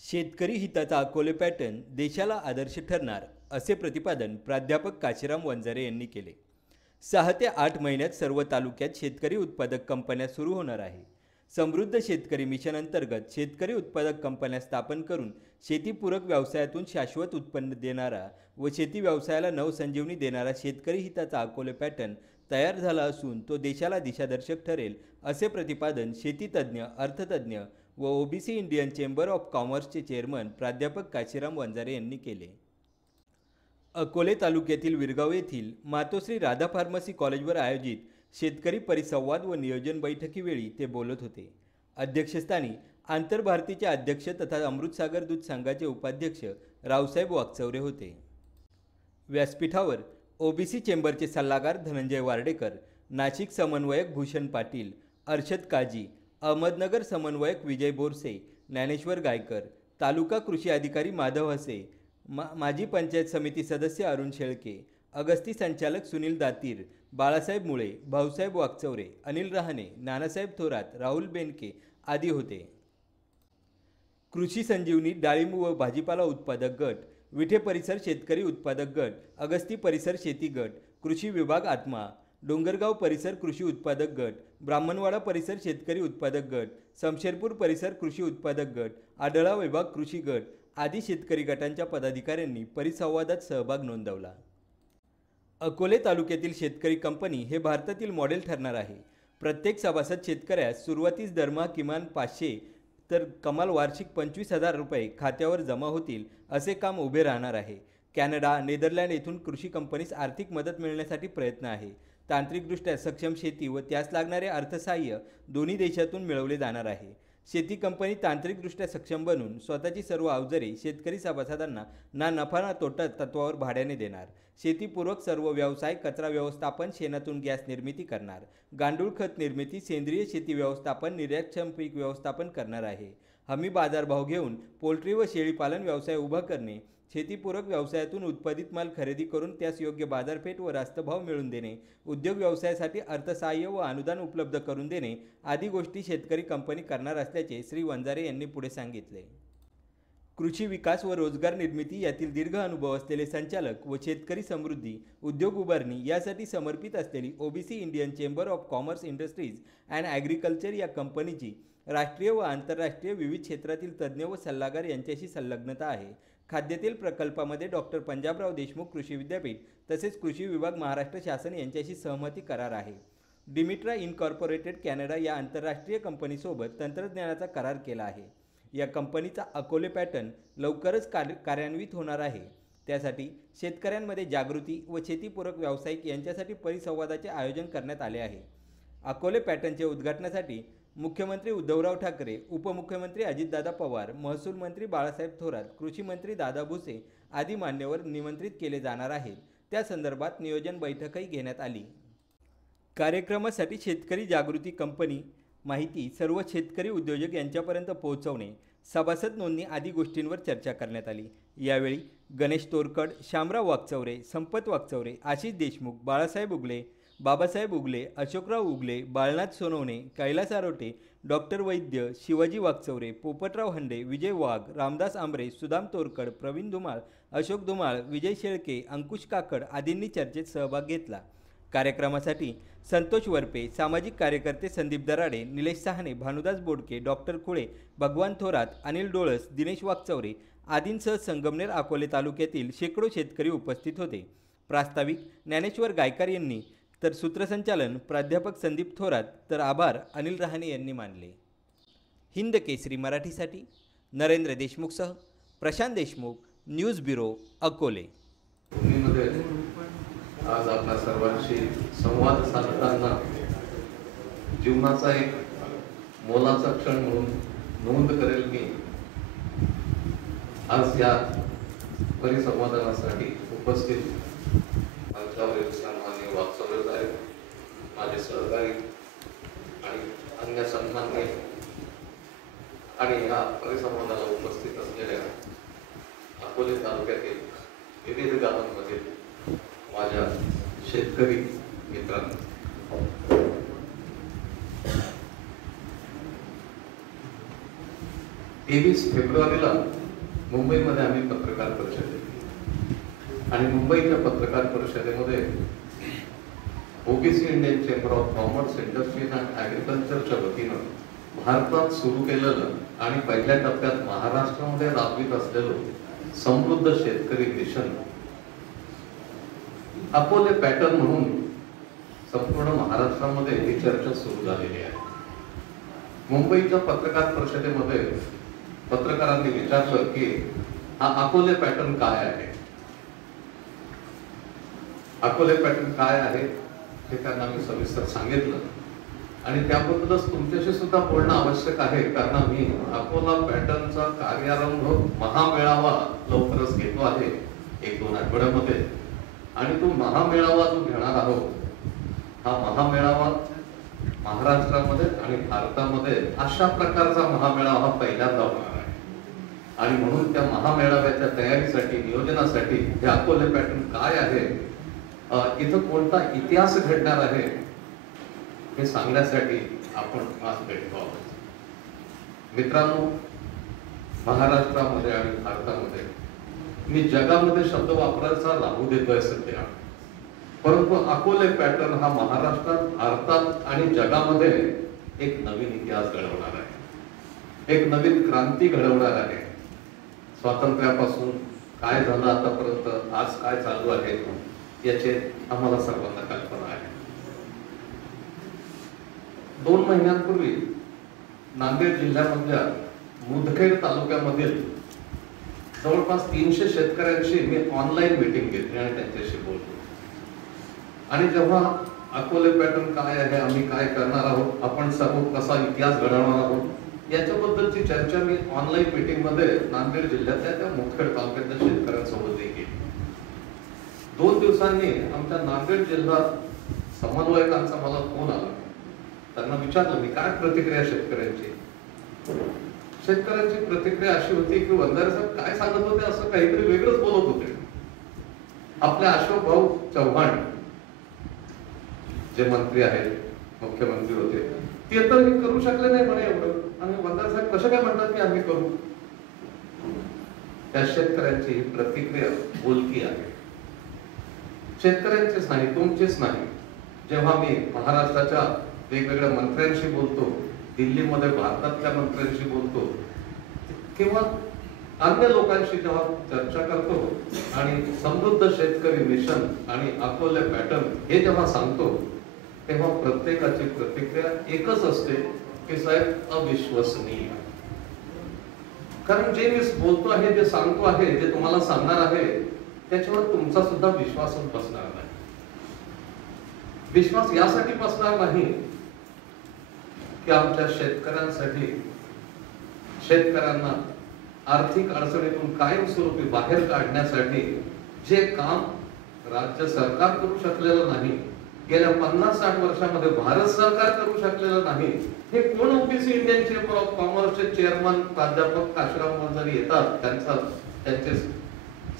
शेतकरी हिताचा अकोले पॅटर्न देशाला आदर्श ठरणार, असे प्रतिपादन प्राध्यापक काशीराम वंजारे यांनी केले. 6 ते 8 महिन्यात सर्व तालुक्यात शेतकरी उत्पादक कंपन्या सुरू होणार आहे. समृद्ध शेतकरी मिशन अंतर्गत शेतकरी उत्पादक कंपन्या स्थापन करून शेतीपूरक व्यवसायातून शाश्वत उत्पन्न देणारा व शेती व्यवसायाला नवसंजीवनी देणारा शेतकरी हिताचा अकोले पॅटर्न तयार झाला असून तो देशाला दिशादर्शक ठरेल, असे प्रतिपादन शेतीतज्ञ, अर्थतज्ञ व ओबीसी इंडियन चेंबर ऑफ कॉमर्सचे चेअरमन प्राध्यापक काशीराम वंजारे यांनी केले. अकोले तालुक्यातील विरगाव येथील मातोश्री राधा फार्मसी कॉलेजवर आयोजित शेतकरी परिसंवाद व नियोजन बैठकीवेळी ते बोलत होते. अध्यक्षस्थानी आंतरभारतीचे अध्यक्ष तथा अमृतसागर दूध संघाचे उपाध्यक्ष रावसाहेब वाकचौरे होते. व्यासपीठावर ओबीसी चेंबरचे सल्लागार धनंजय वार्डेकर, नाशिक समन्वयक भूषण पाटील, अर्शद काजी, अहमदनगर समन्वयक विजय बोरसे, ज्ञानेश्वर गायकर, तालुका कृषी अधिकारी माधव हसे, माजी पंचायत समिती सदस्य अरुण शेळके, अगस्ती संचालक सुनील दातीर, बाळासाहेब मुळे, भाऊसाहेब वाकचौरे, अनिल रहाणे, नानासाहेब थोरात, राहुल बेनके आदी होते. कृषी संजीवनी डाळिंब व भाजीपाला उत्पादक गट, विठे परिसर शेतकरी उत्पादक गट, अगस्ती परिसर शेती गट, कृषी विभाग आत्मा, डोंगरगाव परिसर कृषी उत्पादक गट, ब्राह्मणवाडा परिसर शेतकरी उत्पादक गट, समशेरपूर परिसर कृषी उत्पादक गट, आढळा विभाग कृषी गट आदी शेतकरी गटांच्या पदाधिकाऱ्यांनी परिसंवादात सहभाग नोंदवला. अकोले तालुक्यातील शेतकरी कंपनी हे भारतातील मॉडेल ठरणार आहे. प्रत्येक सभासद शेतकऱ्यास सुरुवातीस दरमहा किमान 500 तर कमाल वार्षिक 25,000 रुपये खात्यावर जमा होतील, असे काम उभे राहणार आहे. कॅनडा, नेदरलँड येथून कृषी कंपनीस आर्थिक मदत मिळण्यासाठी प्रयत्न आहे. तांत्रिकदृष्ट्या सक्षम शेती व त्यास लागणारे अर्थसहाय्य दोन्ही देशातून मिळवले जाणार आहे. शेती कंपनी तांत्रिकदृष्ट्या सक्षम बनून स्वतःची सर्व अवजारे शेतकरी सभासदांना ना नफा ना तोटा तत्वावर भाड्याने देणार. शेतीपूरक सर्व व्यवसाय, कचरा व्यवस्थापन, शेणातून गॅस निर्मिती करणार, गांडूळ खत निर्मिती, सेंद्रिय शेती व्यवस्थापन, निर्यातक्षम पीक व्यवस्थापन करणार आहे. हमी बाजारभाव घेऊन पोल्ट्री व शेळीपालन व्यवसाय उभा करणे, शेतीपूरक व्यवसायातून उत्पादित माल खरेदी करून त्यास योग्य बाजारपेठ व रास्त भाव मिळवून देणे, उद्योग व्यवसायासाठी अर्थसहाय्य व अनुदान उपलब्ध करून देणे आदी गोष्टी शेतकरी कंपनी करणार असल्याचे श्री वंजारे यांनी पुढे सांगितले. कृषी विकास व रोजगार निर्मिती यातील दीर्घ अनुभव असलेले संचालक व शेतकरी समृद्धी, उद्योग उभारणी यासाठी समर्पित असलेली OBC Indian chamber of commerce, industries and agriculture या कंपनीची राष्ट्रीय व आंतरराष्ट्रीय विविध क्षेत्रातील तज्ज्ञ व सल्लागार यांच्याशी संलग्नता आहे. खाद्यतेल प्रकल्पामध्ये डॉक्टर पंजाबराव देशमुख कृषी विद्यापीठ तसेच कृषी विभाग, महाराष्ट्र शासन यांच्याशी सहमती करार आहे. डिमिट्रा इनकॉर्पोरेटेड कॅनडा या आंतरराष्ट्रीय कंपनीसोबत तंत्रज्ञानाचा करार केला आहे. या कंपनीचा अकोले पॅटर्न लवकरच कार्यान्वित होणार आहे. त्यासाठी शेतकऱ्यांमध्ये जागृती व शेतीपूरक व्यावसायिक यांच्यासाठी परिसंवादाचे आयोजन करण्यात आले आहे. अकोले पॅटर्नचे उद्घाटनासाठी मुख्यमंत्री उद्धवराव ठाकरे, उपमुख्यमंत्री अजितदादा पवार, महसूल मंत्री बाळासाहेब थोरात, कृषी मंत्री दादा भुसे आदी मान्यवर निमंत्रित केले जाणार आहेत. त्या संदर्भात नियोजन बैठकही घेण्यात आली. कार्यक्रमासाठी शेतकरी जागृती कंपनी माहिती सर्व शेतकरी उद्योजक यांच्यापर्यंत पोहोचवणे, सभासद नोंदणी आदी गोष्टींवर चर्चा करण्यात आली. यावेळी गणेश तोरकड, शामराव वाकचौरे, संपत वाकचौरे, आशिष देशमुख, बाळासाहेब उगले, बाबासाहेब उगले, अशोकराव उगले, बाळनाथ सोनवणे, कैलास आरोटे, डॉक्टर वैद्य, शिवाजी वाकचौरे, पोपटराव हंडे, विजय वाघ, रामदास आंबरे, सुदाम तोरकड, प्रवीण धुमाळ, अशोक धुमाळ, विजय शेळके, अंकुश काकड आदींनी चर्चेत सहभाग घेतला. कार्यक्रमासाठी संतोष वरपे, सामाजिक कार्यकर्ते संदीप दराडे, निलेश साहने, भानुदास बोडके, डॉक्टर खुळे, भगवान थोरात, अनिल डोळस, दिनेश वाकचौरे आदींसह संगमनेर अकोले तालुक्यातील शेकडो शेतकरी उपस्थित होते. प्रास्ताविक ज्ञानेश्वर गायकर यांनी तर सूत्रसंचालन प्राध्यापक संदीप थोरात तर आभार अनिल रहाणे यांनी मानले. हिंद केसरी मराठीसाठी नरेंद्र देशमुखसह प्रशांत देशमुख, न्यूज ब्युरो, अकोले. आज आपल्या सर्वांशी संवाद साधताना जीवनाचा एक मोलाचा क्षण म्हणून नोंद करेल मी आज या परिसंवादनासाठी उपस्थित सन्माननीय वाकचौरे साहेब, माझे सहकारी आणि अन्य सन्माननीय आणि या परिसंवादाला उपस्थित असलेल्या अकोले तालुक्यातील विविध गावांमधील माझ्या शेतकरी मित्रांनो, 23 फेब्रुवारीला मुंबईमध्ये आम्ही पत्रकार परिषद घेतली आणि मुंबईच्या पत्रकार परिषदेमध्ये OBC Indian chamber of commerce, industries and ॲग्रिकल्चरच्या वतीनं भारतात सुरू केलेलं आणि पहिल्या टप्प्यात महाराष्ट्रामध्ये राबवित असलेलं समृद्ध शेतकरी मिशन अकोले पॅटर्न म्हणून संपूर्ण महाराष्ट्रामध्ये ही चर्चा सुरू झालेली आहे. मुंबईच्या पत्रकार परिषदेमध्ये पत्रकारांनी विचारलं की हा अकोले पॅटर्न काय आहे. अकोले पॅटर्न काय आहे हे त्यांना मी सविस्तर सांगितलं आणि त्याबद्दलच तुमच्याशी सुद्धा बोलणं आवश्यक आहे, कारण मी अकोला पॅटर्नचा कार्यारंभ महामेळावा लवकरच घेतो आहे 1-2 आठवड्यामध्ये आणि तो महामेळावा जो घेणार आहोत हा महामेळावा महाराष्ट्रामध्ये आणि भारतामध्ये अशा प्रकारचा महामेळावा हा पहिल्यांदा होणार आहे आणि म्हणून त्या महामेळाव्याच्या तयारीसाठी नियोजनासाठी हे अकोले पॅटर्न काय आहे, इथं कोणता इतिहास घडणार आहे हे सांगण्यासाठी आपण आज भेटतो आहोत. मित्रांनो, महाराष्ट्रामध्ये आणि भारतामध्ये मी जगामध्ये शब्द वापरायचा राहू देतोय सध्या, परंतु अकोले पॅटर्न हा महाराष्ट्रात, भारतात आणि जगामध्ये एक नवीन इतिहास घडवणार आहे, एक नवीन क्रांती घडवणार आहे. स्वातंत्र्यापासून काय झालं आतापर्यंत, आज काय चालू आहे याचे आम्हाला सर्वांना कल्पना आहे. 2 महिन्यांपूर्वी नांदेड जिल्ह्यामधल्या मुदखेड तालुक्यामधील जवळपास 300 शेतकऱ्यांशी मी ऑनलाईन मीटिंग घेतली आणि त्यांच्याशी बोलतो. आणि जेव्हा अकोले पॅटर्न काय आहे, आम्ही काय करणार आहोत, आपण सर्व कसा इतिहास घडवणार आहोत याच्याबद्दलची चर्चा मी ऑनलाईन मीटिंग मध्ये नांदेड जिल्ह्यातल्या त्या मुदखेड तालुक्यातल्या शेतकऱ्यांसोबत केली. 2 दिवसांनी आमच्या नांदेड जिल्हा समन्वयकांचा मला फोन आला. त्यांना विचारलं मी काय प्रतिक्रिया शेतकऱ्यांची. शेतकऱ्यांची प्रतिक्रिया अशी होती की वंजारे साहेब काय सांगत होते, असं काहीतरी वेगळंच बोलत होते. आपल्या अशोक भाऊ चव्हाण जे मंत्री आहेत, मुख्यमंत्री होते, ते तर हे करू शकले नाही म्हणे एवढं, आणि वंजारे साहेब कसं काय म्हणतात की आम्ही करू. त्या शेतकऱ्यांची ही प्रतिक्रिया बोलकी आहे. शेतकऱ्यांचीच नाही, तुमचीच नाही. जेव्हा मी महाराष्ट्राच्या वेगवेगळ्या मंत्र्यांशी बोलतो, दिल्लीमध्ये भारतातल्या मंत्र्यांशी बोलतो किंवा अन्य लोकांशी जेव्हा चर्चा करतो आणि समृद्ध शेतकरी मिशन आणि अकोले पॅटर्न हे जेव्हा सांगतो, तेव्हा प्रत्येकाची प्रतिक्रिया एकच असते की साहेब अविश्वसनीय. कारण जे मी बोलतो आहे, जे सांगतो आहे, जे तुम्हाला सांगणार आहे त्याच्यावर तुमचा सुद्धा विश्वासच बसणार नाही. विश्वास यासाठी बसणार नाही की आमच्या शेतकऱ्यांसाठी, शेतकऱ्यांना आर्थिक अडचणीतून कायमस्वरूपी बाहेर काढण्यासाठी जे काम राज्य सरकार करू शकलेलं नाही, गेल्या 50-60 वर्षामध्ये भारत सरकार करू शकलेलं नाही, हे कोण ओबीसी इंडियन चेंबर ऑफ कॉमर्सचे चेअरमन प्राध्यापक काशीराम वंजारी येतात, त्यांचे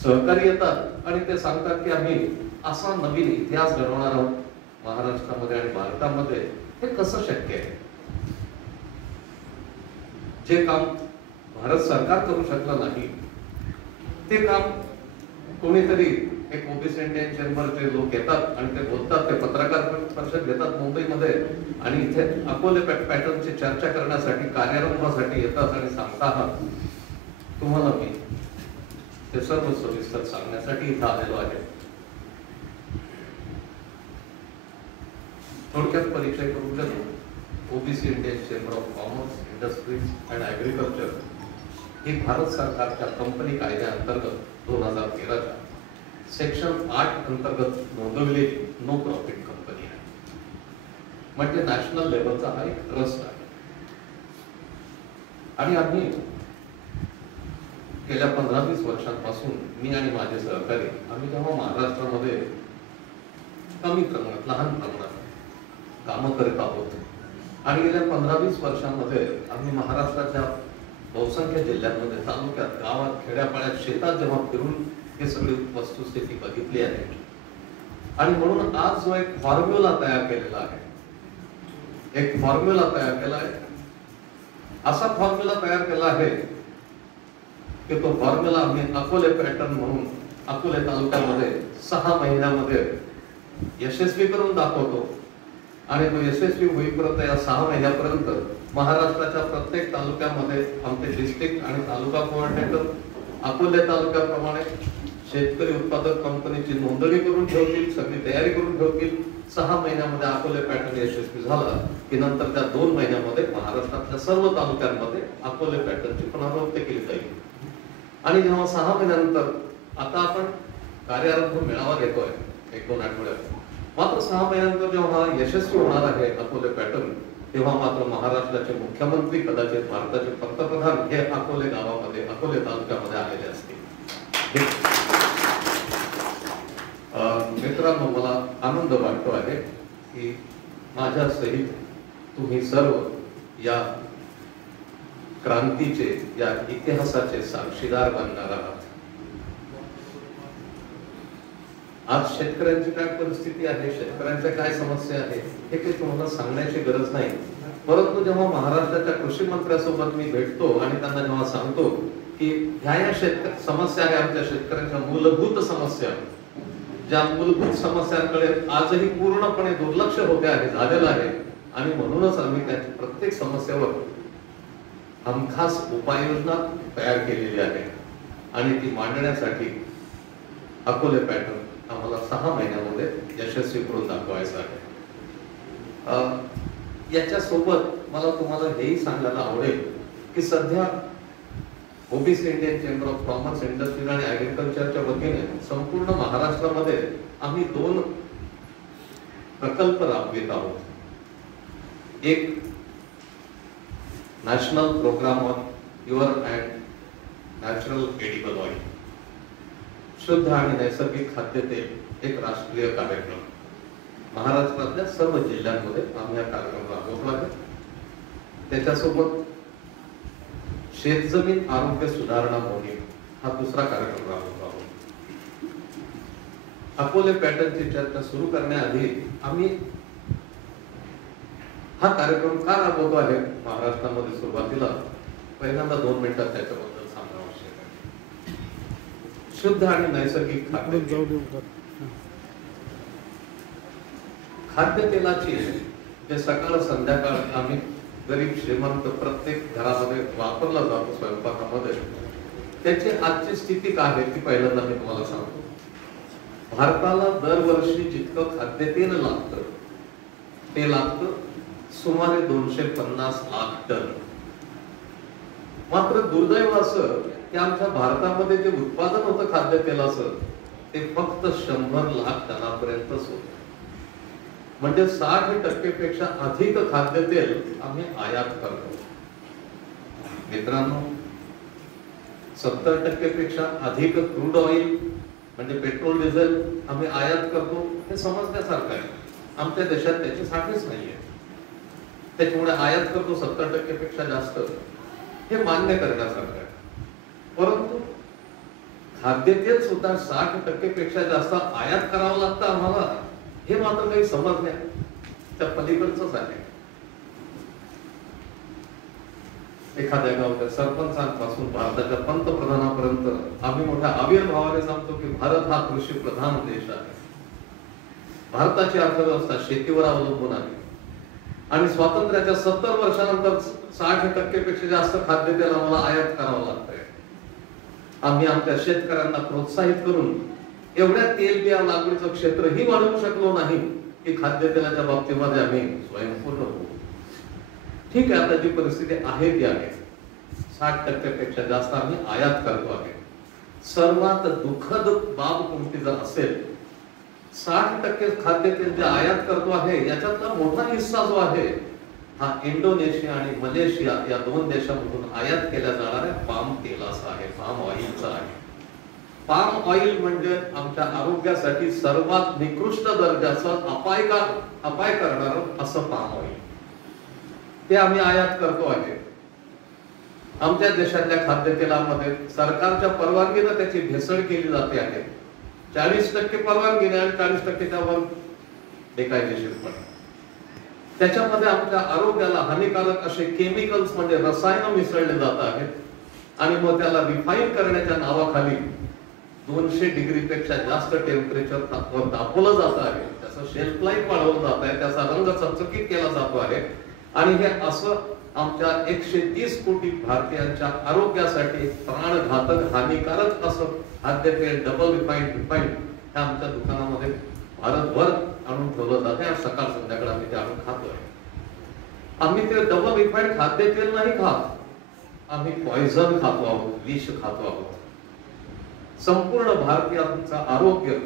सहकारी येतात आणि ते सांगतात की आम्ही असा नवीन इतिहास घडवणार आहोत महाराष्ट्रामध्ये आणि भारतामध्ये. हे कसं शक्य आहे. जे काम भारत सरकार करू शकलं नाही ते काम कोणीतरी एक ओबीसी इंडियन चेंबरचे लोक येतात आणि ते बोलतात, ते पत्रकार परिषद घेतात मुंबईमध्ये आणि इथे अकोले पॅटर्नची चर्चा करण्यासाठी, कार्यारंभासाठी येतात आणि सांगतात. तुम्हाला मी ते सर्व सविस्तर सांगण्यासाठी इथं आलेलो आहे. थोडक्यात परिचय करून देतो. OBC Indian chamber of commerce, industries and agriculture ही भारत सरकारच्या कंपनी कायद्याअंतर्गत 2013च्या सेक्शन 8 अंतर्गत नोंदवलेली नो प्रॉफिट कंपनी आहे. म्हणजे नॅशनल लेवलचा हा एक ट्रस्ट आहे. आणि आम्ही गेल्या 15-20 वर्षांपासून मी आणि माझे सहकारी आम्ही जेव्हा महाराष्ट्रामध्ये कमी प्रमाणात, लहान प्रमाणात कामं करत आहोत आणि गेल्या 15-20 वर्षांमध्ये आम्ही महाराष्ट्राच्या बहुसंख्य जिल्ह्यांमध्ये, तालुक्यात, गावात, खेड्यापाड्यात, शेतात जेव्हा फिरून हे सगळी वस्तुस्थिती बघितली आहे. आणि म्हणून आज जो एक फॉर्म्युला तयार केलेला आहे, एक फॉर्म्युला तयार केला आहे, असा फॉर्म्युला तयार केला आहे की तो फॉर्म्युला आम्ही अकोले पॅटर्न म्हणून अकोले तालुक्यामध्ये 6 महिन्यामध्ये यशस्वी करून दाखवतो आणि तो यशस्वी होईपर्यंत या 6 महिन्यापर्यंत महाराष्ट्राच्या प्रत्येक तालुक्यामध्ये आमचे डिस्ट्रिक्ट आणि तालुका कोऑर्डिनेटर अकोले तालुक्याप्रमाणे शेतकरी उत्पादक कंपनीची नोंदणी करून ठेवतील, सगळी तयारी करून ठेवतील. 6 महिन्यामध्ये अकोले पॅटर्न यशस्वी झाला की नंतर त्या 2 महिन्यामध्ये महाराष्ट्रातल्या सर्व तालुक्यांमध्ये अकोले पॅटर्नची पुनरावृत्ती केली जाईल. आणि जेव्हा 6 महिन्यानंतर आता आपण कार्यारंभ मेळावा घेतोय 1-2 आठवड्यात, मात्र 6 महिन्यानंतर जेव्हा यशस्वी होणार आहे अकोले पॅटर्न, तेव्हा मात्र महाराष्ट्राचे मुख्यमंत्री, कदाचित भारताचे पंतप्रधान हे अकोले गावामध्ये, अकोले तालुक्यामध्ये आलेले असतील. मित्रांनो, मला आनंद वाटतो आहे की माझ्या सहित तुम्ही सर्व या क्रांतीचे, या इतिहासाचे साक्षीदार बनणार आहात. आज शेतकऱ्यांची काय परिस्थिती आहे, शेतकऱ्यांच्या काय समस्या आहे हे काही तुम्हाला सांगण्याची गरज नाही. परंतु जेव्हा महाराष्ट्राच्या कृषी मंत्र्यासोबत मी भेटतो आणि त्यांना जेव्हा सांगतो की ह्या समस्या आहे आमच्या शेतकऱ्यांच्या मूलभूत समस्या, ज्या मूलभूत समस्यांकडे आजही पूर्णपणे दुर्लक्ष होते आहे, झालेलं आहे, आणि म्हणूनच आम्ही त्याच्या प्रत्येक समस्येवर हमखास उपाययोजना तयार केलेली आहे आणि ती मांडण्यासाठी अकोले पॅटर्न आम्हाला 6 महिन्यामध्ये यशस्वी करून दाखवायचं आहे. याच्या सोबत मला तुम्हाला हेही सांगायला आवडेल की सध्या OBC Indian chamber of commerce, industry आणि ऍग्रिकल्चरच्या वतीने संपूर्ण महाराष्ट्रामध्ये आम्ही 2 प्रकल्प राबवित आहोत. एक national programme on pure and natural edible oil, शुद्ध आणि नैसर्गिक खाद्यतेल, एक राष्ट्रीय कार्यक्रम. महाराष्ट्रातल्या सर्व जिल्ह्यांमध्ये आम्ही हा कार्यक्रम राबवतो आहे. त्याच्यासोबत शेतजमीन आरोग्य सुधारणा मोहीम हा दुसरा कार्यक्रम राबवतो आहोत. अकोले पॅटर्नची चर्चा सुरू करण्याआधी आम्ही हा कार्यक्रम का राबवतो आहे महाराष्ट्रामध्ये, सुरुवातीला पहिल्यांदा 2 मिनिटात त्याच्याबद्दल सांगणं आवश्यक आहे. शुद्ध आणि नैसर्गिक खाद्यतेलाची जे सकाळ संध्याकाळ आम्ही गरीब श्रीमंत प्रत्येक घरामध्ये वापरला जातो स्वयंपाकामध्ये, त्याची आजची स्थिती काय आहे ती पहिल्यांदा मी तुम्हाला सांगतो. भारताला दरवर्षी जितकं खाद्यतेल लागतं ते लागतं सुमारे 250 लाख टन. मात्र दुर्दैव असं की आमच्या भारतामध्ये जे उत्पादन होतं खाद्यतेलाचं ते फक्त 100 लाख टनापर्यंतच होतं. म्हणजे 60% पेक्षा अधिक खाद्यतेल आम्ही आयात करतो. मित्रांनो, 70% पेक्षा अधिक क्रूड ऑइल म्हणजे पेट्रोल डिझेल आम्ही आयात करतो. हे समजण्यासारखं आहे. आमच्या देशात त्याचे साठेच नाहीये, त्याच्यामुळे आयात करतो 70% पेक्षा जास्त, हे मान्य करण्यासारखं आहे. परंतु खाद्यतेल सुद्धा 60% पेक्षा जास्त आयात करावं लागतं आम्हाला, हे मात्र काही समजण्या त्या पलीकडचंच आहे. एखाद्या गावच्या सरपंचांपासून भारताच्या पंतप्रधानापर्यंत आम्ही मोठ्या आविर्भावाने सांगतो की भारत हा कृषी प्रधान देश आहे. भारताची अर्थव्यवस्था शेतीवर अवलंबून आहे आणि स्वातंत्र्याच्या 70 वर्षानंतर 60% पेक्षा जास्त खाद्यतेल आम्हाला आयात करावं लागतंय. आम्ही आमच्या शेतकऱ्यांना प्रोत्साहित करून एवढ्या तेलबिया लागवडीचं क्षेत्रही वाढवू शकलो नाही की खाद्यतेलाच्या बाबतीमध्ये आम्ही स्वयंपूर्ण होऊ. ठीक आहे, आता जी परिस्थिती आहे ती आहे. 60% पेक्षा जास्त आम्ही आयात करतो आहे. सर्वात दुःखद बाब कोणती जर असेल, 60% खाद्यतेल जे आयात करतो आहे याच्यातला मोठा हिस्सा जो आहे हा इंडोनेशिया आणि मलेशिया या 2 देशांमधून आयात केल्या जाणाऱ्या पाम तेलाचा आहे, पाम ऑइलचा आहे. पाम ऑइल म्हणजे आमच्या आरोग्यासाठी सर्वात निकृष्ट दर्जाचं अपाय करणारं असं पाम ऑइल, ते आम्ही आयात करतो आहे. आमच्या देशातल्या खाद्यतेलामध्ये सरकारच्या परवानगीने त्याची भेसळ केली जाते आहे. 40% परवानगीने आणि 40% त्यावर बेकायदेशीरपणे. त्याच्यामध्ये आमच्या आरोग्याला हानिकारक असे केमिकल्स म्हणजे रसायन मिसळले जात आहेत आणि मग त्याला रिफाईन करण्याच्या नावाखाली 200 डिग्रीपेक्षा जास्त टेम्परेचर तापवलं जात आहे, त्याचं शेल्फ लाईफ वाढवलं जात आहे, त्याचा रंग चकचकीत केला जातो आहे. आणि हे असं आमच्या 130 कोटी भारतीयांच्या आरोग्यासाठी प्राणघातक हानिकारक असं खाद्यतेल डबल रिफाईंड हे आमच्या दुकानामध्ये भारतभर आणून ठेवलं जाते. आज सकाळ संध्याकाळ आम्ही ते आणून खातोय. आम्ही ते डबल रिफाईंड खाद्यतेल नाही खात, आम्ही पॉइझन खातो आहोत, विष खातो आहोत. संपूर्ण भारतीयांचं आरोग्य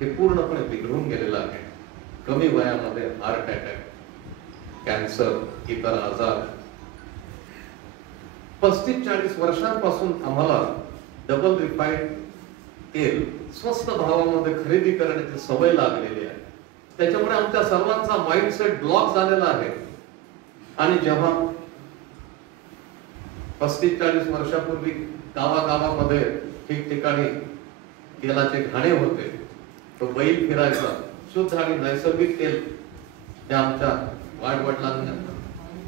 हे पूर्णपणे बिघडून गेलेलं आहे. कमी वयामध्ये हार्ट अटॅक, कॅन्सर, इतर आजार. 35-40 वर्षांपासून आम्हाला डबल रिफाईंड तेल स्वस्त भावामध्ये खरेदी करण्याची सवय लागलेली आहे. त्याच्यामुळे आमच्या सर्वांचा माइंडसेट ब्लॉक झालेला आहे. आणि जेव्हा 35-40 वर्षापूर्वी गावागावामध्ये ठिकठिकाणी तेलाचे घाणे होते, तो बैल फिरायचा, शुद्ध आणि नैसर्गिक तेल हे आमच्या वाडवडिलांना,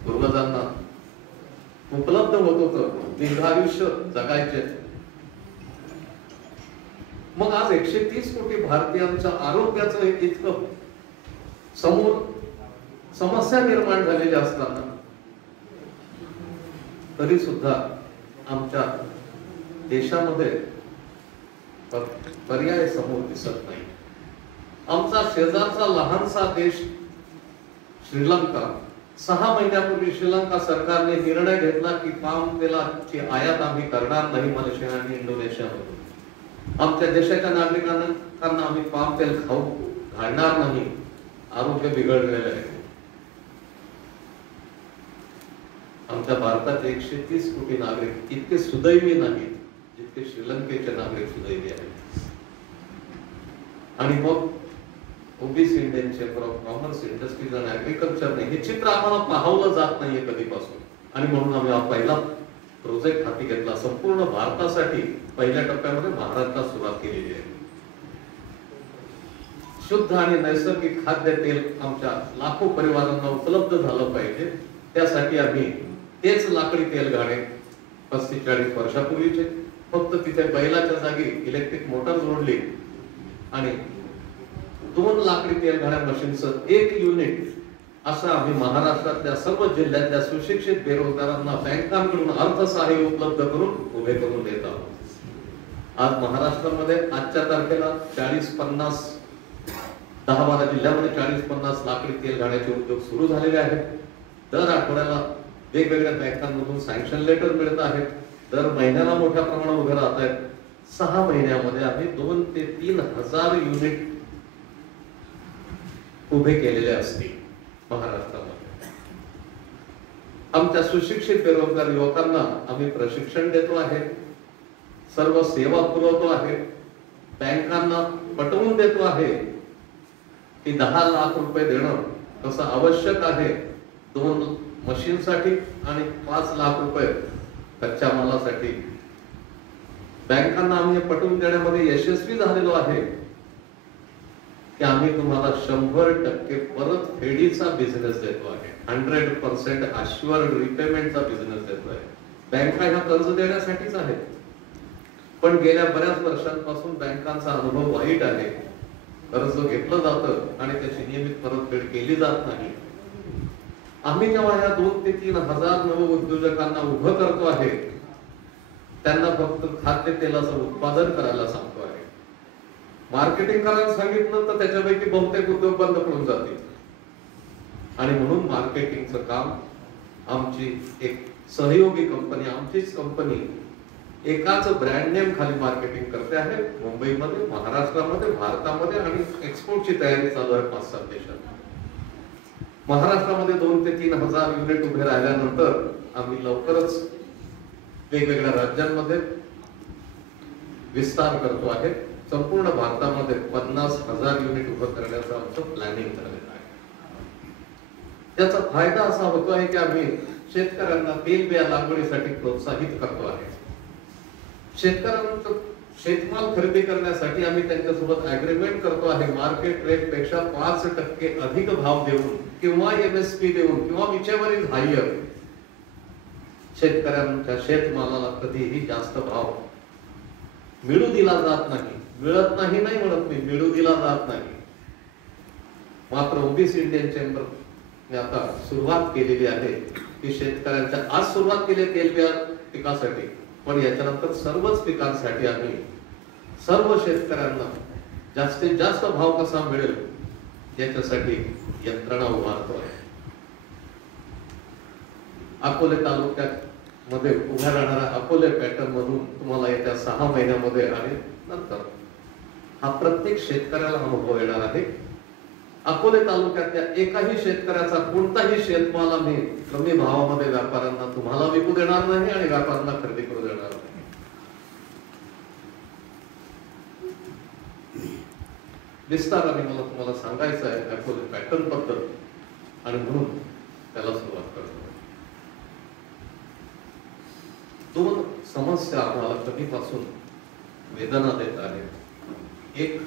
पूर्वजांना उपलब्ध होत होतं, दीर्घायुष्य जगायचे. मग आज 130 कोटी भारतीयांच्या आरोग्याचं इतकं समोर समस्या निर्माण झालेल्या असताना तरी सुद्धा आमच्या देशामध्ये पर्याय समोर दिसत नाही. आमचा शेजारचा लहानसा देश श्रीलंका, 6 महिन्यापूर्वी श्रीलंका सरकारने निर्णय घेतला की पाम तेलाची आयात आम्ही करणार नाही मलेशिया आणि इंडोनेशियामधून. आमच्या देशाच्या नागरिकांना आम्ही पाम तेल खाऊ घालणार नाही. आरोग्य बिघडलेलं आहे. आमच्या भारताचे 130 कोटी नागरिक इतके सुदैवी नाहीत जितके श्रीलंकेचे नागरिक सुदैवी आहेत. आणि मग OBC Indian chamber of commerce, industries and ऍग्रिकल्चरने हे चित्र आम्हाला पाहवलं जात नाहीये कधीपासून. आणि म्हणून आम्ही हा पहिला प्रोजेक्ट हाती घेतला. संपूर्ण भारतासाठी पहिल्या टप्प्यामध्ये महाराष्ट्रात सुरुवात केलेली आहे. शुद्ध आणि नैसर्गिक खाद्य तेल आमच्या लाखो परिवारांना उपलब्ध झालं पाहिजे. त्यासाठी आम्ही तेच लाकडी तेल घाणे 35-40 वर्षापूर्वीचे, फक्त तिथे बैलाच्या जागी इलेक्ट्रिक मोटर जोडली आणि 2 लाकडी तेल घाण्या मशीनचं 1 युनिट असं आम्ही महाराष्ट्रातल्या सर्व जिल्ह्यातल्या सुशिक्षित बेरोजगारांना बँकांकडून अर्थसहाय्य उपलब्ध करून उभे करून देत आहोत. आज महाराष्ट्रामध्ये आजच्या तारखेला 40-50 10-12 जिल्ह्यामध्ये 40-50 लाकडी तेल घाण्याचे उद्योग सुरू झालेले आहेत. दर आठवड्याला वेगवेगळ्या बँकांमधून सँक्शन लेटर मिळत आहेत. दर महिन्याला मोठ्या प्रमाणात उभे राहत आहेत. 6 महिन्यामध्ये आम्ही 2 ते 3 हजार युनिट उभे केलेले असतील महाराष्ट्रामध्ये. आमच्या सुशिक्षित बेरोजगार युवकांना आम्ही प्रशिक्षण देतो आहे, सर्व सेवा पुरवतो आहे, बँकांना पटवून देतो आहे की 10 लाख रुपये देणं कसं आवश्यक आहे 2 मशीनसाठी आणि 5 लाख रुपये कच्च्या मालासाठी. बँकांना आम्ही पटवून देण्यामध्ये यशस्वी झालेलो आहे की आम्ही तुम्हाला 100% परतफेडीचा बिझनेस देतो आहे. 100% अश्युअर्ड रिपेमेंटचा बिझनेस देतो आहे. बँका ह्या कर्ज देण्यासाठीच आहेत, पण गेल्या बऱ्याच वर्षांपासून बँकांचा अनुभव वाईट आहे. कर्ज घेतलं जातं आणि त्याची नियमित परतफेड केली जात नाही. आम्ही जेव्हा या 2 ते 3 हजार नव उद्योजकांना उभं करतो आहे, त्यांना फक्त खाद्य तेलाचं उत्पादन करायला सांगतो आहे. मार्केटिंग करायला सांगितलं तर त्याच्यापैकी बहुतेक उद्योग बंद पडून जातील. आणि म्हणून मार्केटिंगचं काम आमची एक सहयोगी कंपनी, आमचीच कंपनी एकाच ब्रँड नेम खाली मार्केटिंग करते आहे. मुंबईमध्ये, महाराष्ट्रामध्ये, भारतामध्ये आणि एक्सपोर्टची तयारी चालू आहे 5-7 देशात. महाराष्ट्रामध्ये 2 ते 3 हजार युनिट उभे राहिल्यानंतर आम्ही लवकरच वेगवेगळ्या राज्यांमध्ये विस्तार करतो आहे. संपूर्ण भारतामध्ये 50,000 युनिट उभं करण्याचं आमचं प्लॅनिंग झालेलं आहे. त्याचा फायदा असा होतो आहे की आम्ही शेतकऱ्यांना तेलबिया लागवडीसाठी प्रोत्साहित करतो आहे. शेतकऱ्यांचं शेतमाल खरेदी करण्यासाठी आम्ही त्यांच्यासोबत अग्रीमेंट करतो आहे. मार्केट रेट पेक्षा 5% अधिक भाव देऊन किंवा MSP देऊन किंवा विचेवर इज हायर शेतकऱ्यांच्या शेतमालाला कधीही जास्त भाव मिळू दिला जात नाही, मिळत नाही नाही म्हणत मी, मिळू दिला जात नाही. मात्र ओबीसी इंडियन चेंबर आता सुरुवात केलेली आहे की शेतकऱ्यांच्या, आज सुरुवात केली तेलबिया पिकासाठी, पण याच्यानंतर सर्वच पिकांसाठी आम्ही सर्व शेतकऱ्यांना जास्तीत जास्त भाव कसा मिळेल याच्यासाठी यंत्रणा उभारतो आहे. अकोले तालुक्यात मध्ये उभ्या राहणाऱ्या अकोले पॅटर्न मधून तुम्हाला येत्या 6 महिन्यामध्ये आणि नंतर हा प्रत्येक शेतकऱ्याला अनुभव येणार आहे. अकोले तालुक्यातल्या एकाही शेतकऱ्याचा कोणताही शेतमाल आम्ही कमी भावामध्ये व्यापाऱ्यांना तुम्हाला विकू देणार नाही आणि व्यापाऱ्यांना खरेदी करू देणार नाही. विस्ताराने मला तुम्हाला सांगायचं आहे अकोले पॅटर्न बद्दल आणि म्हणून त्याला सुरुवात करतो. 2 समस्या आम्हाला कधीपासून वेदना देत आहेत. एक,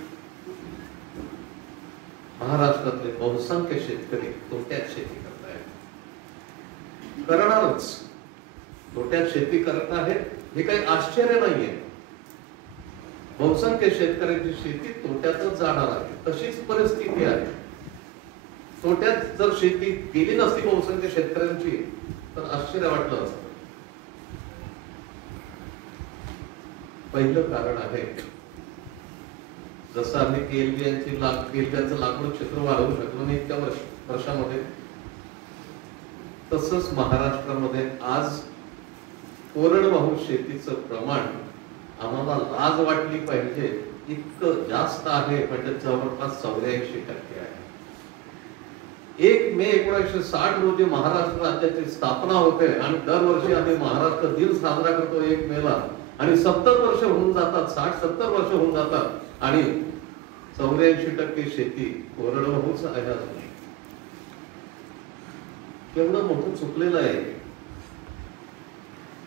महाराष्ट्रातले बहुसंख्य शेतकरी तोट्यात शेती करत आहेत, करणारच, तोट्यात शेती करत आहेत, हे काही आश्चर्य नाहीये. बहुसंख्य शेतकऱ्यांची शेती तोट्यातच जाणार आहे, तशीच परिस्थिती आहे. तोट्यात जर शेती गेली नसती बहुसंख्य शेतकऱ्यांची तर आश्चर्य वाटलं असतं. पहिलं कारण आहे, जसं आम्ही केलबियांचं लाकूड क्षेत्र वाढवू शकलो नाही इतक्या वर्षामध्ये, तसंच महाराष्ट्रामध्ये आज कोरडवाहू शेतीचं प्रमाण आम्हाला लाज वाटली पाहिजे इतकं जास्त आहे, म्हणजे जवळपास 84% आहे. 1 मे 1960 रोजी महाराष्ट्र राज्याची स्थापना होते आणि दरवर्षी आम्ही महाराष्ट्र दिन साजरा करतो 1 मेला, आणि 70 वर्ष होऊन जातात, 60-70 वर्ष होऊन जातात आणि 84% शेती कोरडवाहूच आहे. केवढं मोठं चुकलेलं आहे.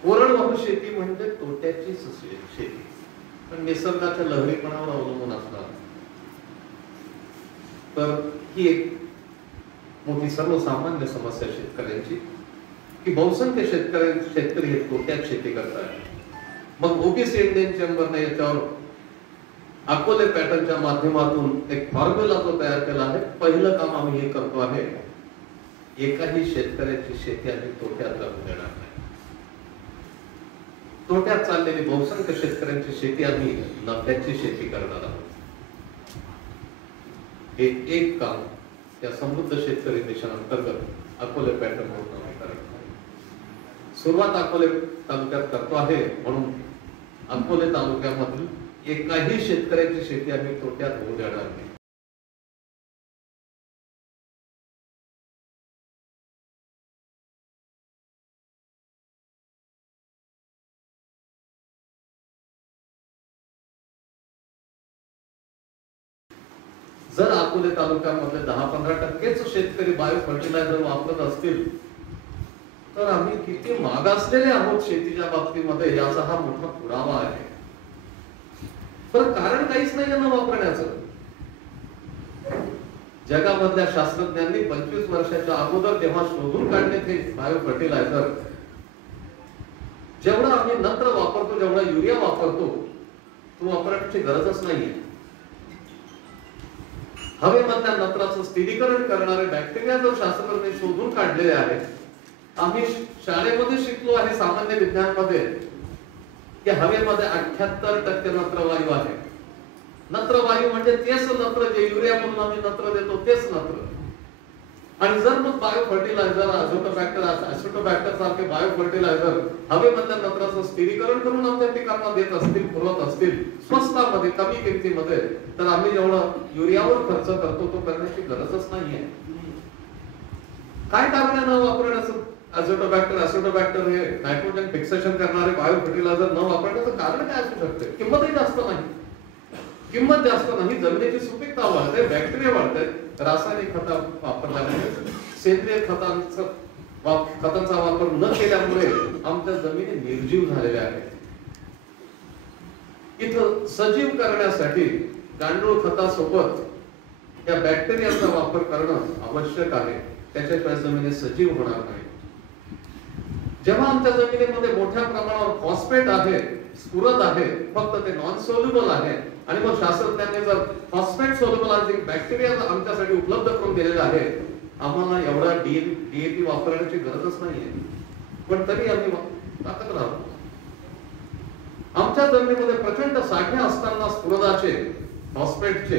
कोरडवाहू शेती म्हणजे तोट्याची शेती, पण निसर्गाच्या लहरीपणावर अवलंबून असणार. तर ही एक मोठी सर्वसामान्य समस्या शेतकऱ्यांची की बहुसंख्य शेतकरी हे तोट्यात शेती करतात. मग ओबीसी इंडियन चेंबरने याच्यावर अकोले पॅटर्नच्या माध्यमातून एक फॉर्म्युला जो तयार केला आहे. पहिलं काम आम्ही हे करतो आहे, एकाही शेतकऱ्याची शेती आम्ही तोट्यात जाऊ देणार नाही. तोट्यात चाललेली बहुसंख्य शेतकऱ्यांची शेती आम्ही नफ्याची शेती करणार आहोत. हे एक काम त्या समृद्ध शेतकरी मिशन अंतर्गत अकोले पॅटर्न म्हणून आम्ही करत आहोत. सुरुवात अकोले तालुक्यात करतो आहे, म्हणून अकोले तालुक्यामधील एकाही शेतकऱ्याची शेती आम्ही तोट्यात होऊ देणार नाही. जर अकोले तालुक्यामध्ये 10-15% शेतकरी बायो फर्टिलायझर वापरत असतील तर आम्ही किती मागासलेले आहोत शेतीच्या बाबतीमध्ये याचा हा मोठा पुरावा आहे. पण कारण काहीच नाही न वापरण्याचं. जगामधल्या शास्त्रज्ञांनी 25 वर्षाच्या अगोदर जेव्हा शोधून काढले ते बायो फर्टिलायझर, जेवढा आम्ही नत्र वापरतो, जेवढा युरिया वापरतो, तो वापरण्याची गरजच नाहीये. हवेमधल्या नत्राचं स्थिरीकरण करणारे बॅक्टेरिया जर शास्त्रज्ञांनी शोधून काढलेले आहेत. आम्ही शाळेमध्ये शिकलो आहे सामान्य विज्ञानमध्ये की हवेमध्ये 78% नत्रवायू आहे. नत्रवायू म्हणजे तेच नत्र जे युरिया म्हणून आम्ही नत्र देतो तेच नत्र. आणि जर मग बायो फर्टिलायझर, अझोटोबॅक्टर सारखे बायो फर्टिलायझर हवेमधल्या नत्राचं स्थिरीकरण करून आमच्या पिकांना देत असतील, पुरवत असतील स्वस्तामध्ये, कमी किमतीमध्ये, तर आम्ही जेवढं युरियावर खर्च करतो तो करण्याची गरजच नाहीये. काय कारण आहे न वापरण्याचं? अझोटोबॅक्टर हे नायट्रोजन फिक्सेशन करणारे बायो फर्टिलायझर न वापरण्याचं कारण काय असू शकते? किंमतही जास्त नाही. किंमत जास्त नाही, जमिनीची सुपीकता वाढते, बॅक्टेरिया वाढते. रासायनिक खत वापरल्यामुळे, सेंद्रिय खतांचा वापर न केल्यामुळे आमच्या जमिनी निर्जीव झालेल्या आहेत. इथं सजीव करण्यासाठी गांडूळ खतासोबत या बॅक्टेरियाचा वापर करणं आवश्यक आहे. त्याच्याशिवाय जमिनी सजीव होणार नाही. जेव्हा आमच्या जमिनीमध्ये मोठ्या प्रमाणावर फॉस्फेट आहे, स्फुरद आहे, फक्त ते नॉन सोल्युबल आहे, आणि मग शास्त्रज्ञांनी जर फॉस्फेट सोल्युबलायझिंग बॅक्टेरिया आमच्यासाठी उपलब्ध करून दिलेला आहे, आम्हाला एवढा डीएपी वापरण्याची गरजच नाहीये, पण तरी आम्ही टाकत राहतो. आमच्या जमिनीमध्ये प्रचंड साठे असताना स्फुरदाचे, फॉस्फेटचे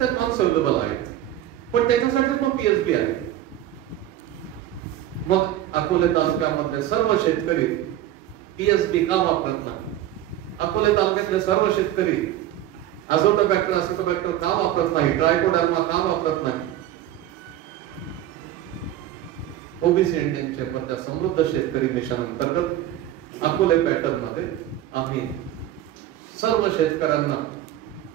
ते नॉन सोल्युबल आहेत, पण त्याच्यासाठी मग पीएचडी आहे. मग अकोले तालुक्यामधले सर्व शेतकरी पीएचडी का वापरत नाही? अकोले तालुक्यातले सर्व शेतकरी अझोटोबॅक्टर, असिटोबॅक्टर का वापरत नाही? ट्रायकोडर्मा का वापरत नाही? ओबीसी इंडियन चेंबरच्या समृद्ध शेतकरी मिशन अंतर्गत अकोले पॅटर्न मध्ये आम्ही सर्व शेतकऱ्यांना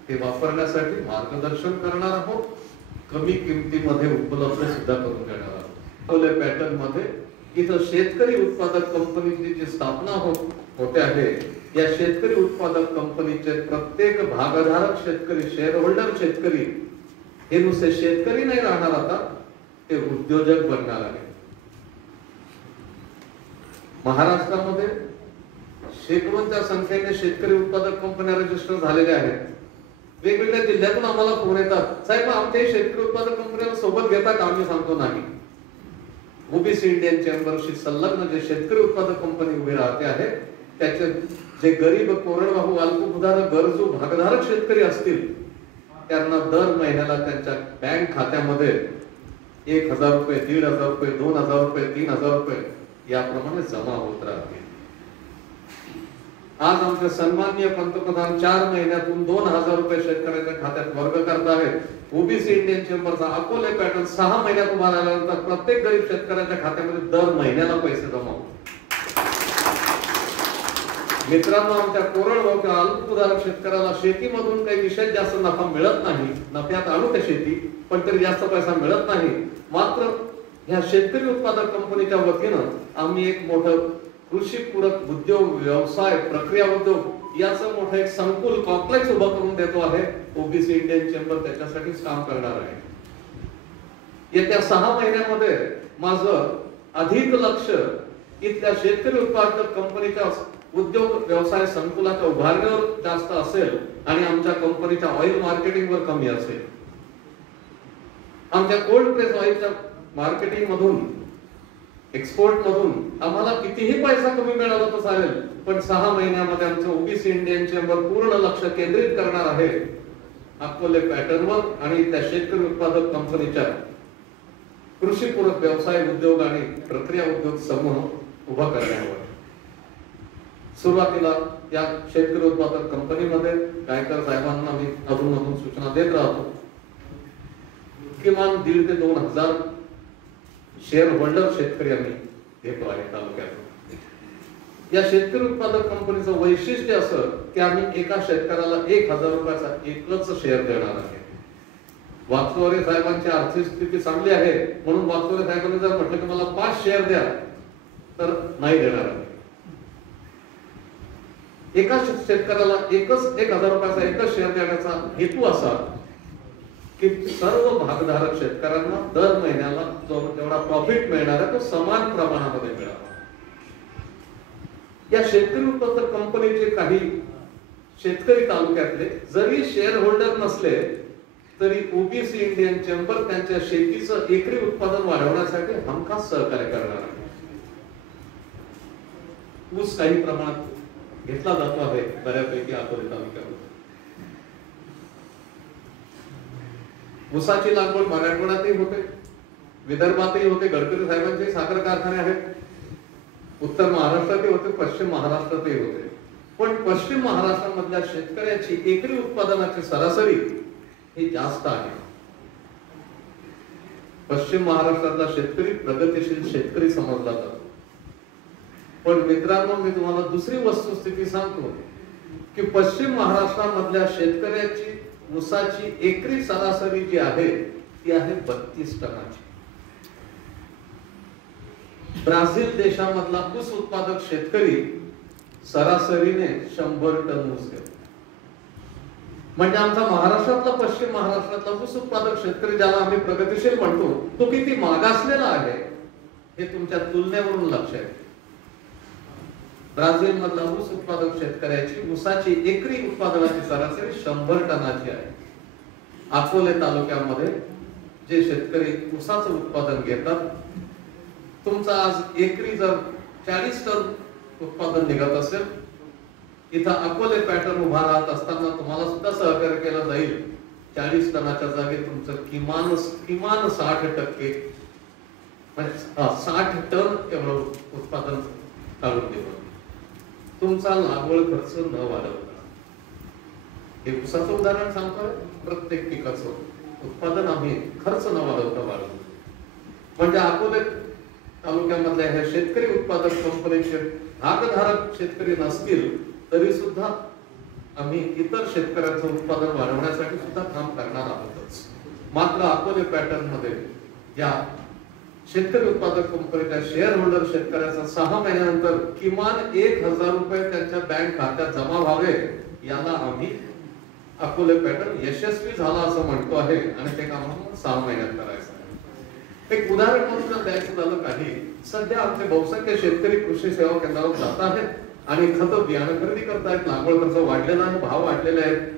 ते वापरण्यासाठी मार्गदर्शन करणार आहोत, कमी किमतीमध्ये उपलब्ध सुद्धा करून देणार आहोत. अकोले पॅटर्न मध्ये इथं शेतकरी उत्पादक कंपनीची जी स्थापना होते आहे, या शेतकरी उत्पादक कंपनीचे प्रत्येक भागधारक शेतकरी, शेअर होल्डर शेतकरी हे नुसते शेतकरी नाही राहणार, आता ते उद्योजक बनणार आहे. महाराष्ट्रामध्ये शेकडोंच्या संख्येने शेतकरी उत्पादक कंपन्या रजिस्टर झालेल्या आहेत. वेगवेगळ्या जिल्ह्यातून आम्हाला फोन येतात, साहेब आमच्या शेतकरी उत्पादक कंपन्याला सोबत घेतात. आम्ही सांगतो नाही. ओबीसी इंडियन चेंबरशी संलग्न जे शेतकरी उत्पादक कंपनी उभी राहते आहे, त्याचे जे गरीब, कोरडवाहू, अल्पभूधारक, गरजू भागधारक शेतकरी असतील, त्यांना दर महिन्याला त्यांच्या बँक खात्यामध्ये 1,000 रुपये, 1,500 रुपये, 2,000 रुपये, 3,000 रुपये याप्रमाणे जमा होत राहतील. आज आमचे सन्माननीय पंतप्रधान 4 महिन्यातून 2,000 रुपये शेतकऱ्यांच्या खात्यात वर्ग करत आहेत. ओबीसी इंडियन चेंबरचा अकोले पॅटर्न 6 महिन्यात उभा राहिल्यानंतर प्रत्येक गरीब शेतकऱ्याच्या खात्यामध्ये दर महिन्याला पैसे जमा होतात. मित्रांनो, आमच्या कोरडवाहू किंवा अल्पभूधारक शेतकऱ्याला शेतीमधून काही विशेष जास्त नफा मिळत नाही. नफ्यात आणू त्या शेती, पण तरी जास्त पैसा मिळत नाही. मात्र ह्या शेतकरी उत्पादक कंपनीच्या वतीनं आम्ही एक मोठं कृषी पूरक उद्योग, व्यवसाय, प्रक्रिया उद्योग याचं मोठं एक संकुल, कॉम्प्लेक्स उभं करून देतो आहे. ओबीसी इंडियन चेंबर त्याच्यासाठीच काम करणार आहे. येत्या 6 महिन्यामध्ये माझं अधिक लक्ष इथल्या शेतकरी उत्पादक कंपनीच्या उद्योग व्यवसाय संकुलाच्या उभारणीवर जास्त असेल आणि आमच्या कंपनीच्या ऑइल मार्केटिंगवर कमी असेल. आमच्या कोल्ड प्रेस ऑइलच्या मार्केटिंग मधून, एक्सपोर्ट मधून आम्हाला कितीही पैसा कमी मिळाला तर चालेल, पण 6 महिन्यामध्ये आमचं ओबीसी इंडियन चेंबर पूर्ण लक्ष केंद्रित करणार आहे अकोले पॅटर्नवर आणि त्या शेतकरी उत्पादक कंपनीच्या कृषी पूरक व्यवसाय उद्योग आणि प्रक्रिया उद्योग समूह उभा करण्यावर. सुरुवातीला या शेतकरी उत्पादक कंपनीमध्ये गायकर साहेबांना मी अधूनमधून सूचना देत राहतो. किमान 1,500 ते 2,000 शेअर होल्डर शेतकरी आम्ही घेतो आहे तालुक्यात. या शेतकरी उत्पादक कंपनीचं वैशिष्ट्य असं की आम्ही एका शेतकऱ्याला 1,000 रुपयाचा एकच शेअर देणार आहे. वागचौरे साहेबांची आर्थिक स्थिती चांगली आहे म्हणून वागचौरे साहेबांनी जर म्हटलं की मला 5 शेअर द्या तर नाही देणार. एका शेतकऱ्याला 1,000 रुपयाचा एकच शेअर देण्याचा हेतू असा की सर्व भागधारक शेतकऱ्यांना दर महिन्याला जेवढा प्रॉफिट मिळणार आहे तो समान प्रमाणामध्ये मिळावा. या शेतकरी उत्पादक कंपनीचे काही शेतकरी तालुक्यातले जरी शेअर होल्डर नसले तरी ओबीसी इंडियन चेंबर त्यांच्या शेतीचं एकरी उत्पादन वाढवण्यासाठी हमखास सहकार्य करणार आहे. ऊस काही प्रमाणात घेतला जातो आहे बऱ्यापैकी अकोले तालुक्यात. ऊसाची लागवड मराठवाड्यातही होते, विदर्भातही होते. गडकरी साहेबांचे साखर कारखाने आहेत. उत्तर महाराष्ट्रातही होते, पश्चिम महाराष्ट्रातही होते. पण पश्चिम महाराष्ट्रामधल्या शेतकऱ्याची एकरी उत्पादनाची सरासरी ही जास्त आहे. पश्चिम महाराष्ट्रातला शेतकरी प्रगतिशील शेतकरी समजला जातो. पण मित्रांनो, मी तुम्हाला दुसरी वस्तुस्थिती सांगतो की पश्चिम महाराष्ट्रामधल्या शेतकऱ्याची ऊसाची एकरी सरासरी जी आहे ती आहे 32 टनाची. ब्राझील देशामधला ऊस उत्पादक शेतकरी सरासरीने 100 टन ऊस घेतो. म्हणजे आमचा महाराष्ट्रातला, पश्चिम महाराष्ट्रातला ऊस उत्पादक शेतकरी ज्याला आम्ही प्रगतिशील म्हणतो तो किती मागासलेला आहे हे तुमच्या तुलनेवरून लक्षात येईल. ब्राझील मधला ऊस उत्पादक शेतकऱ्याची ऊसाची एकरी उत्पादनाची सरासरी 100 टनाची आहे. अकोले तालुक्यामध्ये जे शेतकरी ऊसाचं उत्पादन घेतात, तुमचा आज एकरी जर 40 टन उत्पादन निघत असेल, इथं अकोले पॅटर्न उभा राहत असताना तुम्हाला सुद्धा सहकार्य केलं जाईल. 40 टनाच्या जागी तुमचं किमान 60% म्हणजे 60 टन एवढं उत्पादन काढून देऊ. तुमचा लागवड खर्च न वाढवता, हे ऊसाचं उदाहरण सांगतोय, प्रत्येक पिकाचं उत्पादन आम्ही खर्च न वाढवता वाढवतो. म्हणजे अकोले तालुक्यामधल्या ह्या शेतकरी उत्पादक कंपनीचे भागधारक शेतकरी नसतील तरी सुद्धा आम्ही इतर शेतकऱ्यांचं उत्पादन वाढवण्यासाठी सुद्धा काम करणार आहोतच. मात्र अकोले पॅटर्न मध्ये या शेतकरी उत्पादक कंपनीच्या शेअर होल्डर शेतकऱ्याचा 6 महिन्यानंतर किमान 1000 रुपये त्यांच्या बँक खात्यात जमा व्हावे, याला आम्ही अकोले पॅटर्न यशस्वी झाला असं म्हणतो आहे. आणि ते काम 6 महिन्यात करायचं आहे. एक उदाहरण म्हणून द्यायचं झालं काही, सध्या आमचे बहुसंख्य शेतकरी कृषी सेवा केंद्रावर जात आहेत आणि खत बियाणं खरेदी करतायत. लागवड खर्च वाढलेला आहे, भाव वाढलेले आहेत.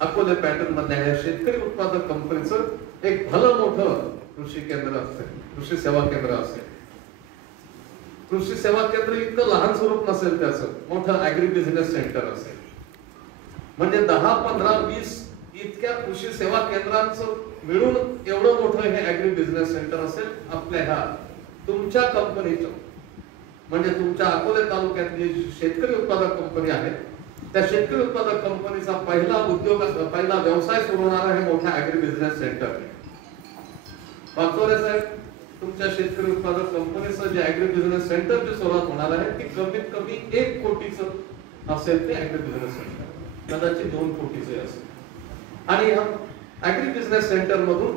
अकोले पॅटर्न मधल्या शेतकरी उत्पादक कंपनीचं एक भलं मोठं कृषी केंद्र असेल, कृषी सेवा केंद्र असेल. कृषी सेवा केंद्र इतकं लहान स्वरूप नसेल, त्याचं मोठं ऍग्री बिझनेस सेंटर असेल. म्हणजे 10, 15, 20 इतक्या कृषी सेवा केंद्रांचं मिळून एवढं मोठं हे ऍग्री बिझनेस सेंटर असेल. आपल्या ह्या तुमच्या कंपनीचं म्हणजे तुमच्या अकोले तालुक्यातली शेतकरी उत्पादक कंपनी आहे, त्या शेतकरी उत्पादक कंपनीचा पहिला व्यवसाय सुरू होणारा हे मोठा ऍग्री बिझनेस सेंटर. वागचौरे साहेब, तुमच्या शेतकरी उत्पादक कंपनीचं जे ऍग्री बिझनेस सेंटरची सुरुवात होणार आहे ती कमीत कमी 1 कोटीचं असेल. ते ऍग्री बिझनेस सेंटर कदाचित 2 कोटीचे असेल. आणि ह्या ऍग्री बिझनेस सेंटर मधून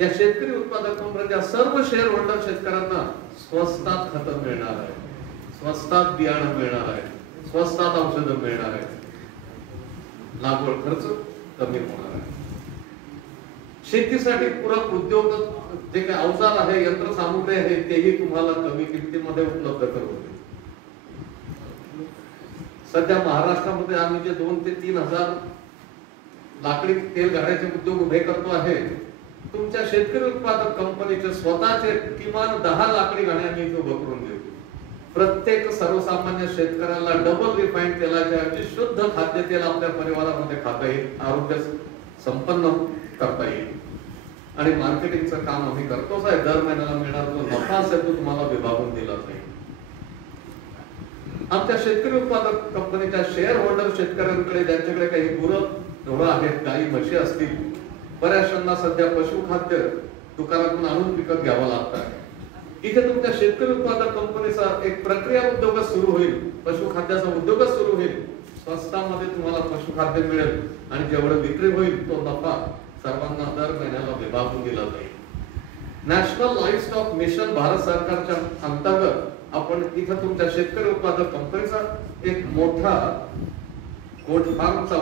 या शेतकरी उत्पादक कंपनीच्या सर्व शेअर होल्डर शेतकऱ्यांना स्वस्तात खतं मिळणार आहे, स्वस्तात बियाणं मिळणार आहे, स्वस्तात औषधं मिळणार आहे, लागवड खर्च कमी होणार आहे. शेतीसाठी पूरक उद्योग जे काही अवजार आहे, यंत्रसामुग्री आहे, तेही तुम्हाला कमी किमतीमध्ये उपलब्ध करून देईल. सध्या महाराष्ट्रामध्ये आम्ही जे 2 ते 3 हजार लाकडी तेल गाड्याचे उद्योग उभे करतो आहे, तुमच्या शेतकरी उत्पादक कंपनीचे स्वतःचे किमान 10 लाकडी गाड्या आम्ही इथे उभं करून देऊ. प्रत्येक सर्वसामान्य शेतकऱ्याला डबल रिफाईंड तेलाच्या ऐवजी शुद्ध खाद्यतेल आपल्या परिवारामध्ये खाता येईल, आरोग्य संपन्न करता येईल. आणि मार्केटिंगचं काम आम्ही करतोच आहे. दर महिन्याला मिळणार जो नफा असेल तो तुम्हाला विभागून दिला जाईल. आमच्या शेतकरी उत्पादक कंपनीच्या शेअर होल्डर शेतकऱ्यांकडे ज्यांच्याकडे काही गुरं आहेत, गाई म्हशी असतील, बऱ्याचशांना सध्या पशुखाद्य दुकानातून आणून विकत घ्यावं लागतं. इथे तुमच्या शेतकरी उत्पादक कंपनीचा एक प्रक्रिया उद्योगच सुरू होईल, पशुखाद्याचा उद्योगच सुरू होईल. स्वस्तामध्ये तुम्हाला पशुखाद्य मिळेल आणि जेवढं विक्री होईल तो नफा सर्वांना दर महिन्याला विभागून दिला जाईल. नॅशनल लाईव्हस्टॉक मिशन भारत सरकारच्या अंतर्गत आपण इथे तुमच्या शेतकरी उत्पादक कंपनीचा एक मोठा गोट फार्मचा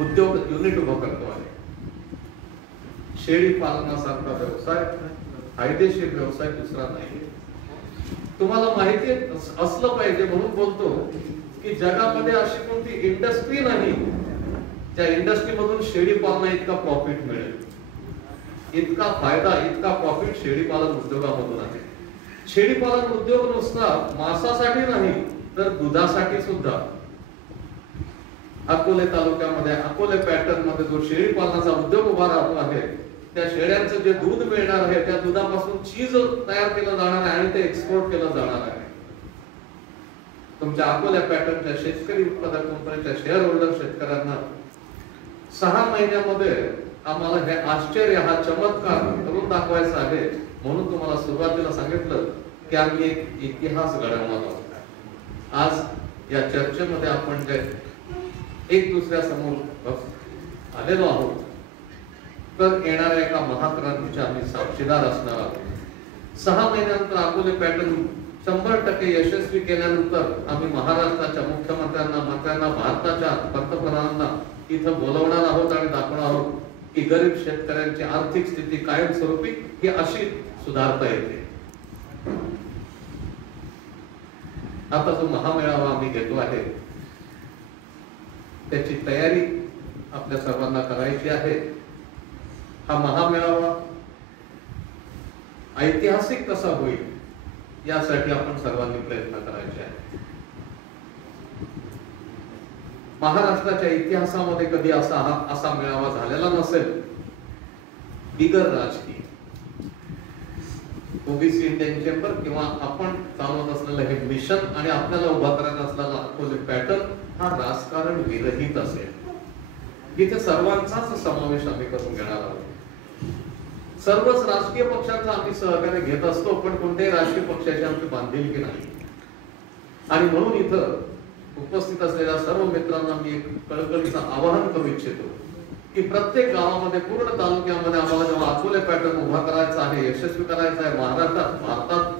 उद्योग युनिट उभा करतो आहे. शेळी पालनासारखा व्यवसाय, फायदेशीर व्यवसाय दुसरा नाही. तुम्हाला माहिती असलं पाहिजे म्हणून बोलतो की जगामध्ये अशी कोणती इंडस्ट्री नाही त्या इंडस्ट्री मधून शेळी पालना इतका प्रॉफिट मिळेल, इतका फायदा, इतका प्रॉफिट शेळी पालन उद्योगामधून आहे. शेळी पालन उद्योग नुसता मांसासाठी नाही तर दुधासाठी सुद्धा. अकोले तालुक्यामध्ये अकोले पॅटर्न मध्ये जो शेळी पालनाचा उद्योग उभा राहतो आहे, त्या शेळ्यांचं जे दूध मिळणार आहे त्या दुधापासून चीज तयार केलं जाणार आहे आणि ते एक्सपोर्ट केलं जाणार आहे. तुमच्या अकोल्या पॅटर्नच्या शेतकरी उत्पादक कंपनीच्या शेअर होल्डर शेतकऱ्यांना 6 महिन्यामध्ये आम्हाला हे आश्चर्य, हा चमत्कार करून दाखवायचा आहे. म्हणून तुम्हाला सुरुवातीला सांगितलं की आम्ही एक इतिहास घडवणार आहोत. आज या चर्चेमध्ये आपण जे एक दुसऱ्या समोर आलेलो आहोत, तर येणाऱ्या एका महाक्रांतीच्या आम्ही साक्षीदार असणार आहोत. 6 महिन्यानंतर अकोले पॅटर्न 100% यशस्वी केल्यानंतर आम्ही महाराष्ट्राच्या मुख्यमंत्र्यांना, मंत्र्यांना, भारताच्या पंतप्रधानांना इथं बोलवणार आहोत आणि दाखवणार आहोत की गरीब शेतकऱ्यांची आर्थिक स्थिती कायमस्वरूपी ही अशी सुधारता येते. आता जो महामेळावा आम्ही घेतो आहे त्याची तयारी आपल्या सर्वांना करायची आहे. हा महामेळावा ऐतिहासिक कसा होईल यासाठी आपण सर्वांनी प्रयत्न करायचे आहे. महाराष्ट्राच्या इतिहासामध्ये कधी असा मेळावा झालेला नसेल बिगर राजकीय. ओबीसी इंडियन चेंबर किंवा आपण चालवत असलेलं हे मिशन आणि आपल्याला उभा करायचा असलेला अकोले पॅटर्न हा राजकारण विरहित असेल. इथे सर्वांचाच समावेश आम्ही करून घेणार आहोत. सर्वच राजकीय पक्षांचा आम्ही सहकार्य घेत असतो, पण कोणत्याही राजकीय पक्षाची आमची बांधिलकी नाही. आणि म्हणून इथं उपस्थित असलेल्या सर्व मित्रांना मी एक कळकळीचं आवाहन करू इच्छितो की प्रत्येक गावामध्ये, पूर्ण तालुक्यामध्ये आम्हाला जेव्हा अकोले पॅटर्न उभा करायचा आहे, यशस्वी करायचा आहे, महाराष्ट्रात भारतात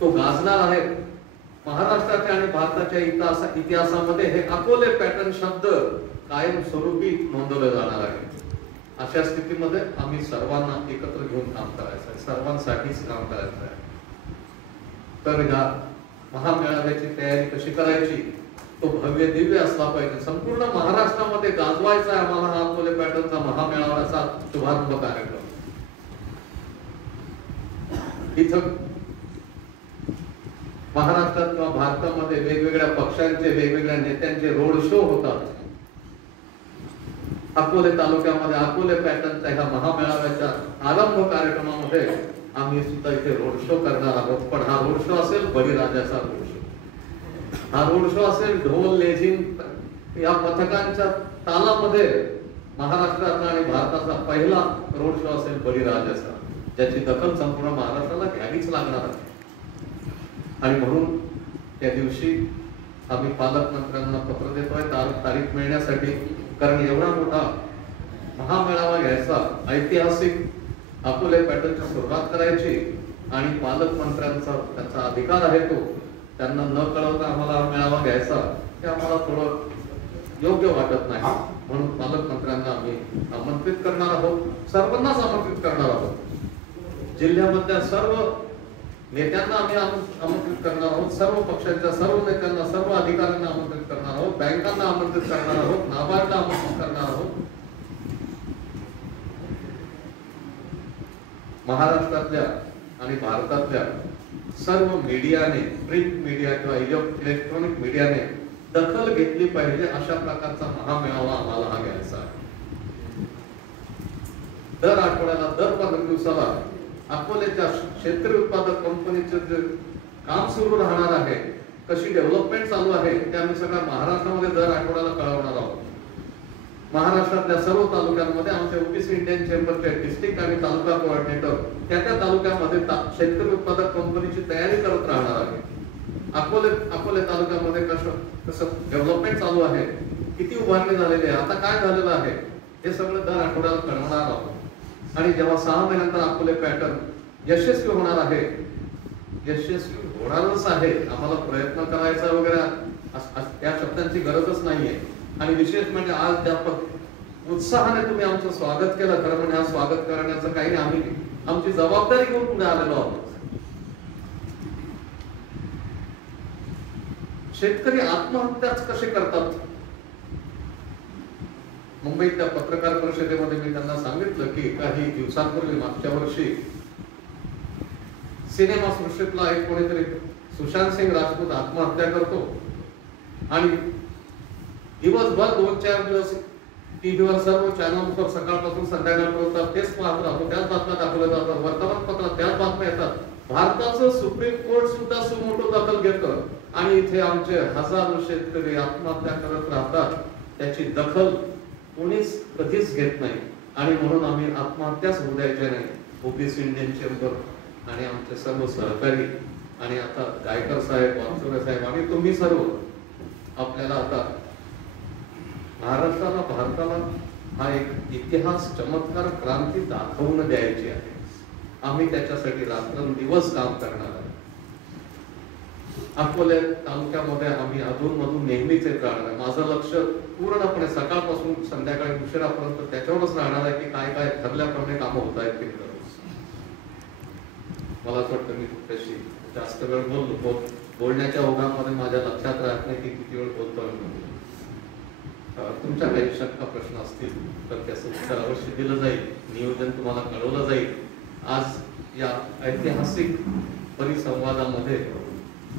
तो गाजणार आहे. महाराष्ट्राच्या आणि भारताच्या इतिहासामध्ये हे अकोले पॅटर्न शब्द कायमस्वरूपी नोंदवले जाणार आहे. अशा स्थितीमध्ये आम्ही सर्वांना एकत्र घेऊन काम करायचं आहे, सर्वांसाठीच काम करायचं आहे. तर या महामेळाव्याची तयारी कशी करायची, तो भव्य दिव्य असला पाहिजे. संपूर्ण महाराष्ट्रामध्ये गाजवायचा आहे आम्हाला हा अकोले पॅटर्नचा महामेळाव्याचा शुभारंभ कार्यक्रम. इथं महाराष्ट्रात किंवा भारतामध्ये वेगवेगळ्या पक्षांचे, वेगवेगळ्या नेत्यांचे रोड शो होतात. अकोले तालुक्यामध्ये अकोले पॅटर्नच्या ह्या महामेळाव्याच्या आरंभ कार्यक्रमामध्ये आम्ही सुद्धा इथे रोड शो करणार आहोत. पण हा रोड शो असेल बळीराजाचा रोड शो. हा रोड शो असेल ढोल लेझिम या पथकांच्या तालामध्ये महाराष्ट्राचा आणि भारताचा पहिला रोड शो असेल बळीराजाचा, ज्याची दखल संपूर्ण महाराष्ट्राला घ्यावीच लागणार आहे. आणि म्हणून त्या दिवशी आम्ही पालकमंत्र्यांना पत्र देतोय तारीख मिळण्यासाठी. कारण एवढा मोठा महामेळावा घ्यायचा, ऐतिहासिक अकोले पॅटर्नची सुरुवात करायची आणि पालकमंत्र्यांचा त्यांचा अधिकार आहे तो, त्यांना न कळवता आम्हाला मेळावा घ्यायचा हे आम्हाला थोडं योग्य वाटत नाही. म्हणून पालकमंत्र्यांना आम्ही आमंत्रित करणार आहोत, सर्वांनाच आमंत्रित करणार आहोत. जिल्ह्यामधल्या सर्व नेत्यांना आम्ही आमंत्रित करणार आहोत, सर्व पक्षांच्या सर्व नेत्यांना, सर्व अधिकाऱ्यांना आमंत्रित करणार आहोत, बँकांना आमंत्रित करणार आहोत, नाबार्डला आमंत्रित करणार आहोत. महाराष्ट्रातल्या आणि भारतातल्या सर्व मीडियाने, प्रिंट मीडिया किंवा इलेक्ट्रॉनिक मीडियाने दखल घेतली पाहिजे. अशा प्रकारचा महामेळावा आम्हाला हा घ्यायचा आहे. दर आठवड्याला, दर 15 दिवसाला अकोलेच्या शेतकरी उत्पादक कंपनीचे जे काम सुरू राहणार आहे, कशी डेव्हलपमेंट चालू आहे, ते आम्ही सगळ्या महाराष्ट्रामध्ये दर आठवड्याला कळवणार आहोत. महाराष्ट्रातल्या सर्व तालुक्यांमध्ये आमचे ओबीसी इंडियन चेंबरचे डिस्ट्रिक्ट आणि तालुका कोऑर्डिनेटर त्या तालुक्यामध्ये शेतकरी उत्पादक कंपनीची तयारी करत राहणार आहे. अकोले तालुक्यामध्ये कसं डेव्हलपमेंट चालू आहे, किती उभारणी झालेली आहे, आता काय झालेलं आहे, हे सगळं दर आठवड्याला कळवणार आहोत. आणि जेव्हा 6 महिन्यानंतर अकोले पॅटर्न यशस्वी होणार आहे, यशस्वी होणारच आहे, आम्हाला प्रयत्न करायचा वगैरे या शब्दांची गरजच नाहीये. आणि विशेष म्हणजे आज ज्या उत्साहाने तुम्ही आमचं स्वागत केलं, खरं म्हणजे हा स्वागत करण्याचं काही नाही, आम्ही आमची जबाबदारी घेऊन पुढे आलेलो आहोत. शेतकरी आत्महत्याच कसे करतात, मुंबईतल्या पत्रकार परिषदेमध्ये मी त्यांना सांगितलं की काही दिवसांपूर्वी मागच्या वर्षी सिनेमा सृष्टीतला एक कोणीतरी सुशांत सिंग राजपूत आत्महत्या करतो आणि दिवसभर 2-4 दिवस टीव्हीवर सर्व चॅनल्सवर सकाळपासून संध्याकाळपर्यंत तेच पाहत राहतो, त्याच बातम्या दाखवल्या जातात, वर्तमानपत्रात त्याच बातम्या येतात. भारताचं सुप्रीम कोर्ट सुद्धा सुमोटो दखल घेतं आणि इथे आमचे हजारो शेतकरी आत्महत्या करत राहतात. त्याची दखल कोणीच कधीच घेत नाही. आणि म्हणून आम्ही आत्महत्याच होऊ द्यायच्या नाही. ओबीसी इंडियन चेंबर आणि आमचे सर्व सहकारी आणि आता गायकर साहेब, वानसुरे साहेब आणि तुम्ही सर्व आपल्याला आता महाराष्ट्राला, भारताला हा एक इतिहास, चमत्कार, क्रांती दाखवून द्यायची आहे. आम्ही त्याच्यासाठी रात्रंदिवस काम करणार आहे. अकोले तालुक्यामध्ये आम्ही अधूनमधून नेहमीच येत राहणार आहे. माझं लक्ष पूर्णपणे सकाळपासून संध्याकाळी उशिरापर्यंत त्याच्यावरच राहणार आहे की काय काय ठरल्याप्रमाणे कामं होत आहेत की नाही. मला असं वाटतं मी त्याशी जास्त वेळ बोलण्याच्या ओघामध्ये माझ्या लक्षात राहत नाही की किती वेळ बोलतोय म्हणून. तुमच्या काही शंका प्रश्न असतील तर त्याचं उत्तर अवश्य दिलं जाईल, नियोजन तुम्हाला कळवलं जाईल. आज या ऐतिहासिक परिसंवादामध्ये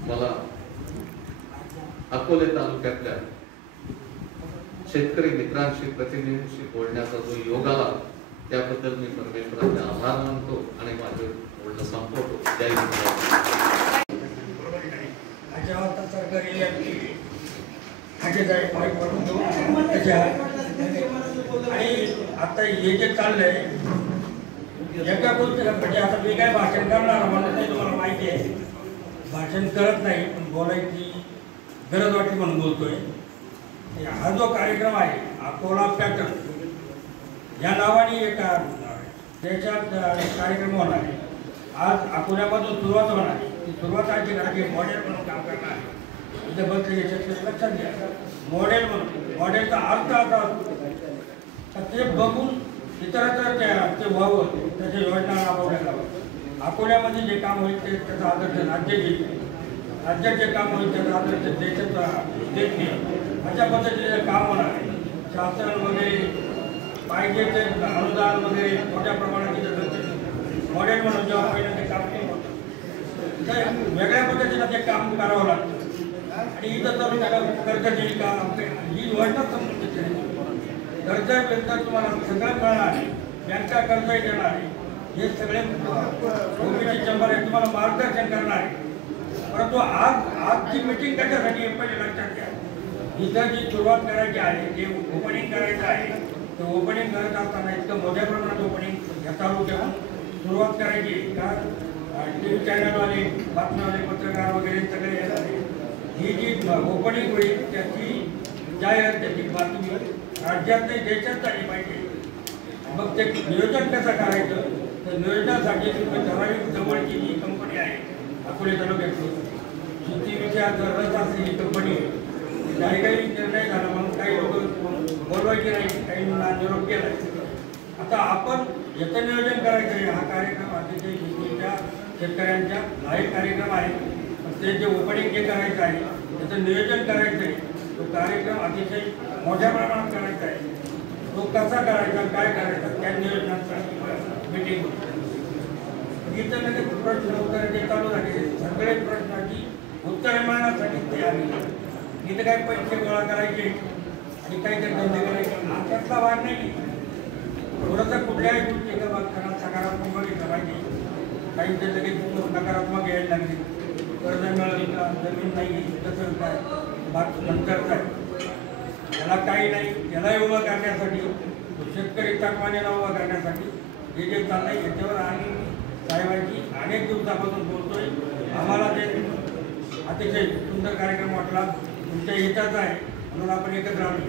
मला अकोले तालुक्यातल्या शेतकरी मित्रांशी प्रतिनिधींशी बोलण्याचा जो योग आला त्याबद्दल मी परमेश्वराचे आभार मानतो आणि माझे बोलणं संपवतो. जय हिंद. आणि आता हे जे चाललंय एका गोष्टीला म्हणजे आता मी काय भाषण करणार म्हणून नाही, तुम्हाला माहिती आहे भाषण करत नाही पण बोलायची गरज वाटली म्हणून बोलतोय. हा जो कार्यक्रम आहे अकोला पॅटर्न या नावाने एका त्याच्यात कार्यक्रम होणार आहे. आज अकोल्यापासून सुरुवात होणार आहे. ती सुरुवात आहे की मॉडेल म्हणून काम करणार आहे. इथे बसलेले शेतकरी लक्षात घ्या, मॉडेल म्हणून मॉडेलचा अर्थ असा असतो तर ते बघून इतरत्र ते व्हावं, त्याच्या योजना राबवल्या जावं. अकोल्यामध्ये जे काम होईल ते त्याचा आदर्श राज्य घेईल, राज्यात जे काम होईल त्याचा आदर्श देशाचा देश घेईल. अशा पद्धतीने काम होणार आहे. शासन वगैरे पाहिजे ते अनुदान वगैरे मोठ्या प्रमाणात इथं मॉडेल म्हणून जेव्हा पहिलं ते काम केलं होतं तर वेगळ्या पद्धतीनं ते काम करावं लागतं. आणि इथं तर त्याला कर्ज देईल का ही योजना समजून घेतली. कर्ज बिर्ज तुम्हाला सगळं मिळणार आहे, बँका कर्जही देणार आहे. हे सगळे ओबीसी चंबर आहे तुम्हाला मार्गदर्शन करणार आहे. परंतु आजची मीटिंग कशासाठी हे पहिले लक्षात घ्या. इथं जी सुरुवात करायची आहे, जे ओपनिंग करायचं आहे ते ओपनिंग करत असताना इतकं मोठ्या प्रमाणात ओपनिंग या तालुक्यातून सुरुवात करायची का TV चॅनलवाले बातम्यावाले पत्रकार वगैरे सगळे येणार आहे. ही जी ओपनिंग होईल त्याची जाहिरात त्याची बातमी राज्यात नाही देशात झाली पाहिजे. मग ते नियोजन कसं करायचं तर नियोजनासाठी ठराविक जवळची जी कंपनी आहे अकोले तालुक्यातली शेतीविषया जर असलेली कंपनी काही निर्णय झाला म्हणून काही लोक बोलवायचे नाही, काही निरोप केला. आता आपण याचं नियोजन करायचं आहे. हा कार्यक्रम अतिशय शेतीच्या शेतकऱ्यांच्या लाईव्ह कार्यक्रम आहे. ते जे ओपनिंग जे करायचं आहे त्याचं नियोजन करायचं आहे. तो कार्यक्रम अतिशय मोठ्या प्रमाणात करायचा आहे. तो कसा करायचा काय करायचा त्या नियोजनाचा मीटिंग इथं म्हणजे प्रश्न उत्तर जे चालू झाले सगळे प्रश्नाची उत्तरे मिळण्यासाठी ते आले. इथं काही पैसे गोळा करायचे आणि काहीतरी धंदे करायचे त्यातला भाग नाही. थोडंसं कुठल्याही गोष्टीचा बाबतीत सकारात्मक बघितलं पाहिजे. काही ते लगेच नकारात्मक यायला लागले. कर्ज मिळालं का जमीन नाही तसं काय बाग नंतर काय त्याला काही नाही. त्यालाही उभं करण्यासाठी शेतकरी तकमानेला उभा करण्यासाठी जे जे चाललंय याच्यावर आणि साहेबांची अनेक दिवसापासून बोलतोय. आम्हाला ते अतिशय सुंदर कार्यक्रम वाटला. तुमच्या हिताचा आहे म्हणून आपण एकत्र आलो.